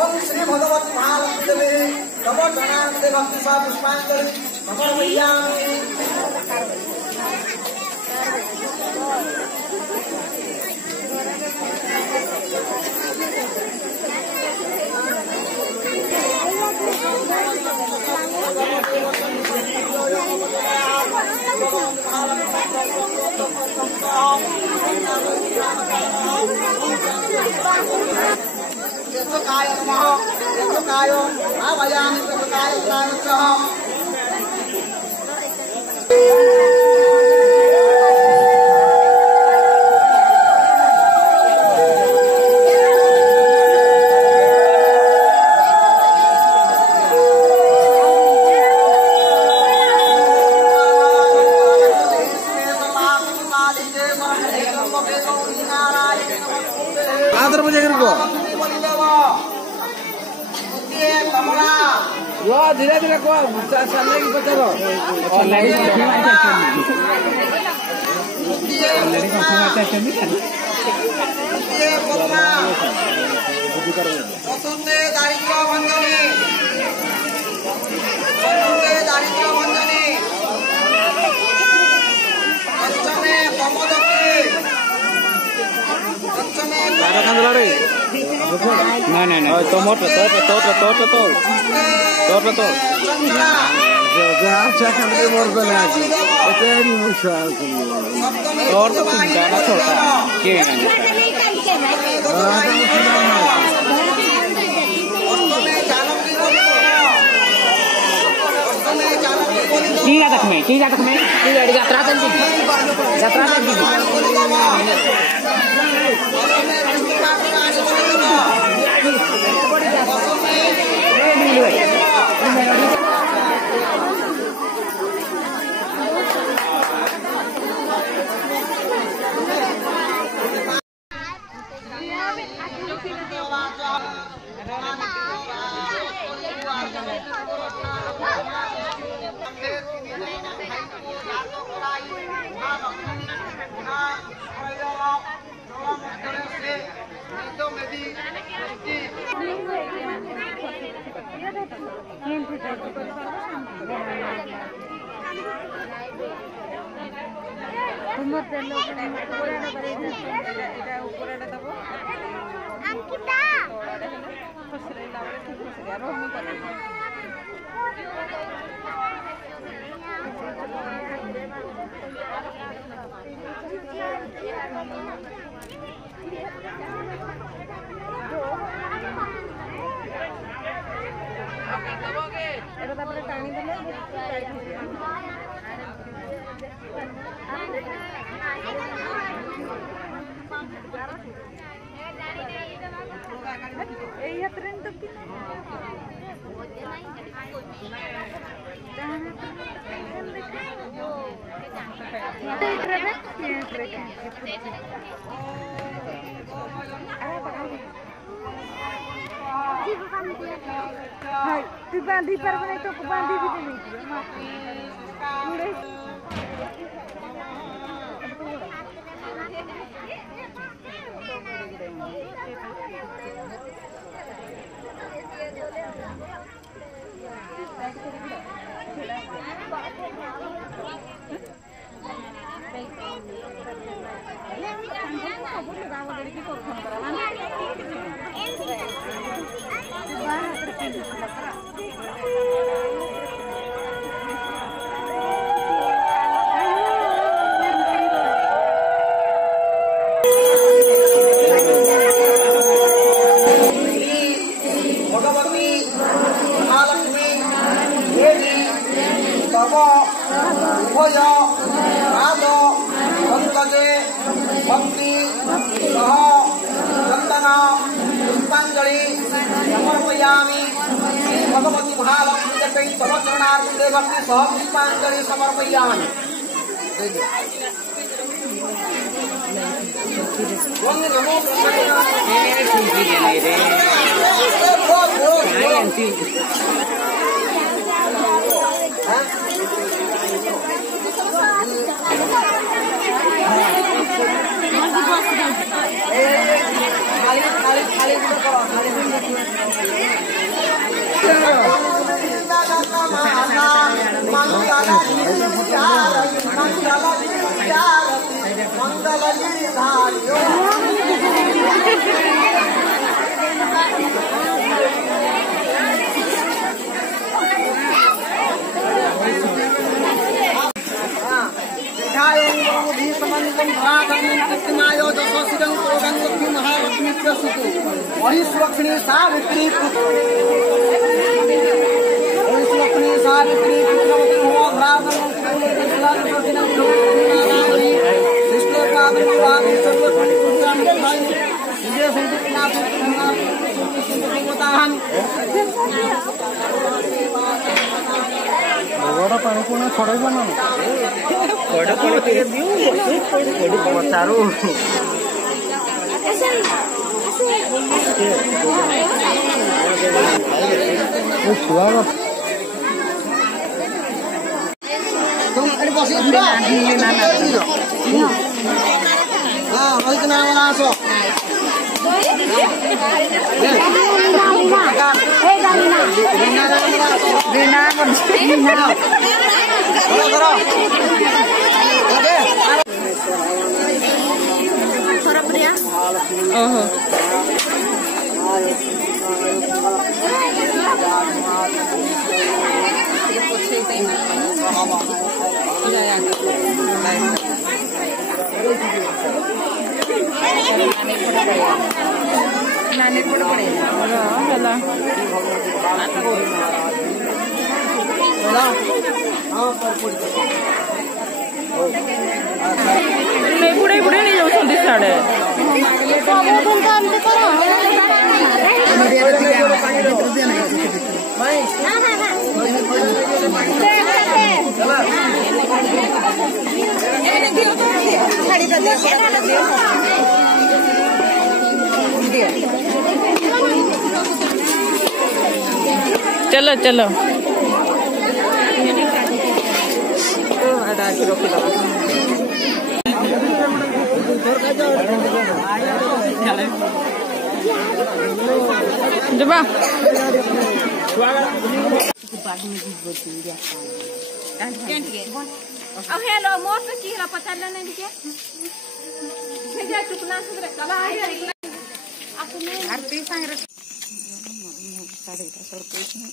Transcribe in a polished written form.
ओम श्री भगवत महालक्ष्मी नमोचनाते भक्ति सा पुष्पांजलि समर्पयामि। कायो आवायामि प्रकायो प्राणसः आदर बजे को धीरे धीरे को सामने की पचारो ऑनलाइन नहीं तो मोट और तो गाना छोटा के की जातक में यात्रा कर दी तू बांधी पर बने तो बांधी भी नहीं उभय पाद पंकजे भक्ति सह चंदन पुष्पांजलि समर्पयामि। श्री भगवती महालक्ष्मी तव चरणार्पिते भक्ति सह पुष्पांजलि समर्पयामि। नमो सुलक्षणी सावित्री सावित्री पानी को छोड़ चारू छुआ बुढ़े बुढ़े नहीं जाऊँ साढ़े चलो चलो जबा अब हेलो मोर से की पता नहीं दिखे भेजा चुकना सुरे कला है आपने भारती संग 10:30 में